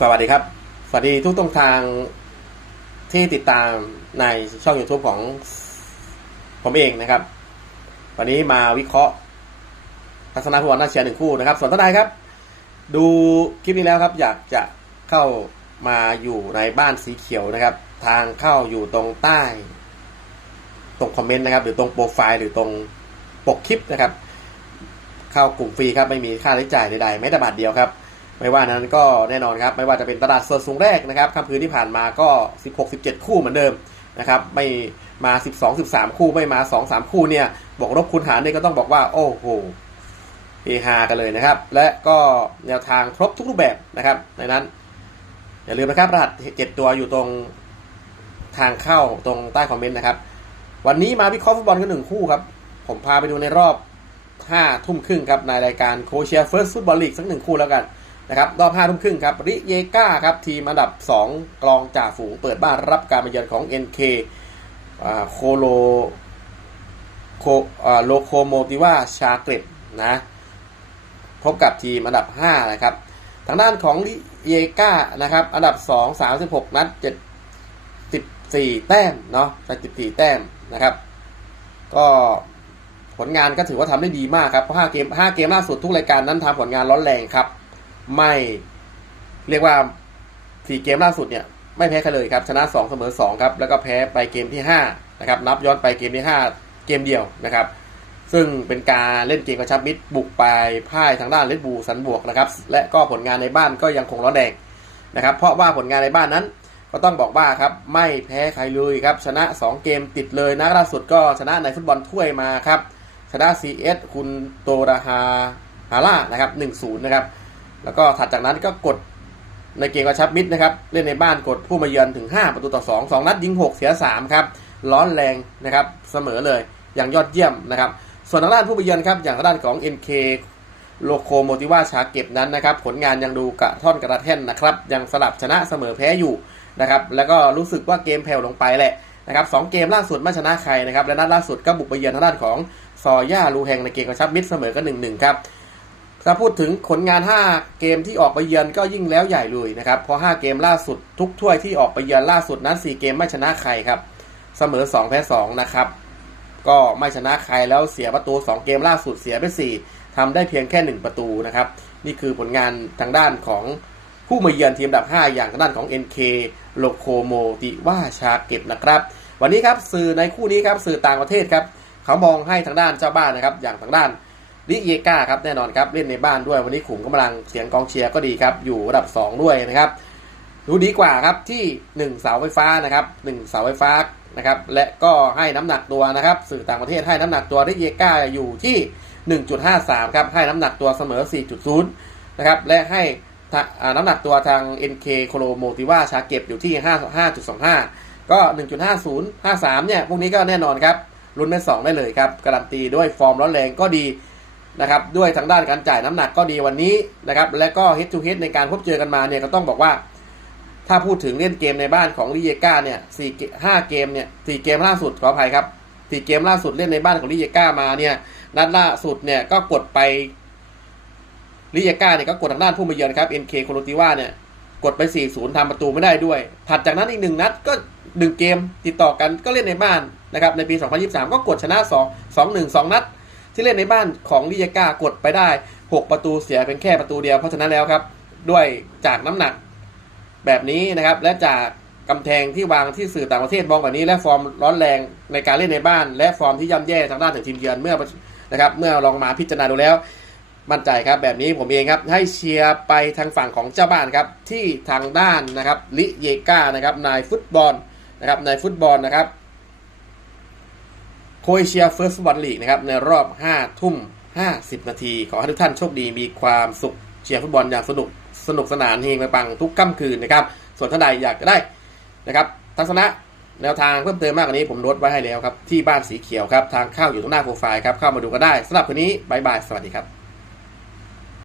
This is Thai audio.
สวัสดีครับ สวัสดีทุกต้นทางที่ติดตามในช่อง YouTube ของผมเองนะครับ วันนี้มาวิเคราะห์ทัศนะฟุตบอลน่าเชียร์หนึ่งคู่นะครับ ส่วนท่านใดครับ ดูคลิปนี้แล้วครับ อยากจะเข้ามาอยู่ในบ้านสีเขียวนะครับ ทางเข้าอยู่ตรงใต้ ตรงคอมเมนต์นะครับ หรือตรงโปรไฟล์หรือตรงปกคลิปนะครับ เข้ากลุ่มฟรีครับไม่มีค่าใช้จ่ายใดๆไม่แต่บาทเดียวครับ ไม่ว่านั้นก็แน่นอนครับ ไม่ว่าจะเป็นตลาดสดสูงแรกนะครับค่ำคืนที่ผ่านมาก็ 16 17 คู่เหมือนเดิมนะครับไม่มา 12 13 คู่ไม่มา 2 3 คู่เนี่ยบอกลบคูณหารเนี่ยก็ต้องบอกว่า โอ้โหเฮฮากันเลยนะครับ และก็แนวทางครบทุกรูปแบบนะครับ ในนั้น อย่าลืมนะครับรหัส 7 ตัวอยู่ตรงทางเข้าตรงใต้คอมเมนต์นะครับ วันนี้มาวิเคราะห์ฟุตบอลกันหนึ่งคู่ครับ ผมพาไปดูในรอบ5ทุ่มครึ่งครับในรายการโคเชียเฟิร์สฟุตบอลลีกสักหนึ่งคู่แล้วกัน นะครับรอบ5ทุ่มครึ่งครับริเยกาครับทีมอันดับ 2กรองจ่าฝูงเปิดบ้านรับการมาเยือนของ NK อ่าโคโลโคโลโคโมติว่าชาเกรตนะพบกับทีมอันดับ 5 นะครับ ทางด้านของริเยกานะครับ อันดับ 2 36 นัด74แต้มเนาะ74แต้มนะครับ ก็ผลงานก็ถือว่าทำได้ดีมากครับเพราะ5เกม 5 เกมล่าสุดทุกรายการนั้นทำผลงานร้อนแรงครับ ไม่ เรียกว่าสี่เกมล่าสุดเนี่ยไม่แพ้ใครเลยครับ ชนะ2เสมอ2ครับ แล้วก็แพ้ไปเกมที่5นะครับ นับย้อนไปเกมที่5เกมเดียวนะครับ ซึ่งเป็นการเล่นเกมกระชับมิตรบุกไปพ่ายทางด้านเลดบูสันบวกนะครับ และก็ผลงานในบ้านก็ยังคงร้อนแรงนะครับ เพราะว่าผลงานในบ้านนั้น ก็ต้องบอกว่าครับไม่แพ้ใครเลยครับ ชนะ 2 เกมติดเลยนะล่าสุดก็ชนะในฟุตบอลถ้วยมาครับชนะ CS คุณโตราฮาฮาร่านะครับ1-0นะครับ แล้วก็ถัดจากนั้นก็กดในเกมกระชับมิตรนะครับ เล่นในบ้านกดผู้มาเยือนถึง 5 ประตูต่อ 2 2 นัดยิง 6 เสีย 3 ครับ ร้อนแรงนะครับเสมอเลยอย่างยอดเยี่ยมนะครับ ส่วนทางด้านผู้มาเยือนครับ อย่างทางด้านของ NK โลโคโมติว่าชาเก็บนั้นนะครับ ผลงานยังดูกระท่อนกระแท่นนะครับ ยังสลับชนะเสมอแพ้อยู่นะครับ แล้วก็รู้สึกว่าเกมแผ่วลงไปแหละนะครับสองเกมล่าสุดไม่ชนะใครนะครับ และนัดล่าสุดก็บุกไปเยือนทางด้านของซอย่าลูแฮงในเกมกระชับมิตรเสมอกัน1-1ครับ ถ้าพูดถึงผลงาน 5 เกมที่ออกไปเยือนก็ยิ่งแล้วใหญ่เลยนะครับ เพราะ 5 เกมล่าสุดทุกถ้วยที่ออกไปเยือนล่าสุดนั้น 4 เกมไม่ชนะใครครับ เสมอ 2 แพ้ 2 นะครับ ก็ไม่ชนะใครแล้วเสียประตู 2 เกมล่าสุดเสียไป 4ทำได้เพียงแค่ 1 ประตูนะครับ นี่คือผลงานทางด้านของผู้มาเยือนทีมอันดับ 5 อย่างทางด้านของ NK โลโคโมติว่าชาเก็บนะครับ วันนี้ครับสื่อในคู่นี้ครับสื่อต่างประเทศครับเขามองให้ทางด้านเจ้าบ้านนะครับอย่างทางด้าน ลิเยกาครับแน่นอนครับเล่นในบ้านด้วยวันนี้ขุมกำลังเสียงกองเชียร์ก็ดีครับ อยู่ระดับ 2 ด้วยนะครับดูดีกว่าครับที่ 1 เสาไฟฟ้านะครับ1เสาไฟฟ้านะครับและก็ให้น้ำหนักตัวนะครับ สื่อต่างประเทศให้น้ำหนักตัวลิเยกาอยู่ที่ 1.53 ครับให้น้ำหนักตัวเสมอ 4.0 นะครับและให้ทะอ่าน้ำหนักตัวทาง NK โคโลโมติว่าชาเก็บอยู่ที่5 5.25 ก็ 1.50 53 เนี่ยพวกนี้ก็แน่นอนครับลุ้นเป็น2ได้เลยครับการันตีด้วยฟอร์มร้อนแรงก็ดี นะครับด้วยทางด้านการจ่ายน้ำหนักก็ดีวันนี้นะครับและก็ head to head ในการพบเจอกันมาเนี่ยก็ต้องบอกว่า ถ้าพูดถึงเล่นเกมในบ้านของลิเยกาเนี่ยสี่ห้าเกมเนี่ยสี่เกมล่าสุดขออภัยครับสี่เกมล่าสุดเล่นในบ้านของลิเยกามาเนี่ยนัดล่าสุดเนี่ยก็กดไปลิเยกาเนี่ยก็กดทางด้านผู้มาเยือนครับ NK โคโรติว่าเนี่ยกดไป 4-0ทำประตูไม่ได้ด้วย ถัดจากนั้นอีกหนึ่งนัดก็หนึ่งเกมติดต่อกันก็เล่นในบ้านนะครับในปี 2023 ก็กดชนะ 2 2 1 2 นัด ที่เล่นในบ้านของลิยากากดไปได้ 6 ประตูเสียเป็นแค่ประตูเดียวเพราะฉะนั้นแล้วครับ ด้วยจากน้ำหนักแบบนี้นะครับ และจากกำแพงที่วางที่สื่อต่างประเทศมองแบบนี้และฟอร์มร้อนแรงในการเล่นในบ้าน และฟอร์มที่ย่ำแย่ทางด้านถึงทีมเยือนเมื่อนะครับ เมื่อลองมาพิจารณาดูแล้วมั่นใจครับแบบนี้ผมเองครับให้เชียร์ไปทางฝั่งของเจ้าบ้านครับที่ทางด้านนะครับลิเยกานะครับนายฟุตบอลนะครับนายฟุตบอลนะครับ โคเอเชียเฟิร์สบอลลีกนะครับในรอบ 5 ทุ่ม 50 นาที ขอให้ทุกท่านโชคดีมีความสุขเชียร์ฟุตบอลอย่างสนุกสนุกสนานเฮงไปปังทุกค่ำคืนนะครับ ส่วนท่านใดอยากจะได้นะครับทัศนะแนวทางเพิ่มเติมมากกว่านี้ผมลดไว้ให้แล้วครับ ที่บ้านสีเขียวครับ ทางเข้าอยู่ตรงหน้าโปรไฟล์ครับ เข้ามาดูก็ได้สำหรับคืนนี้บายบาย สวัสดีครับ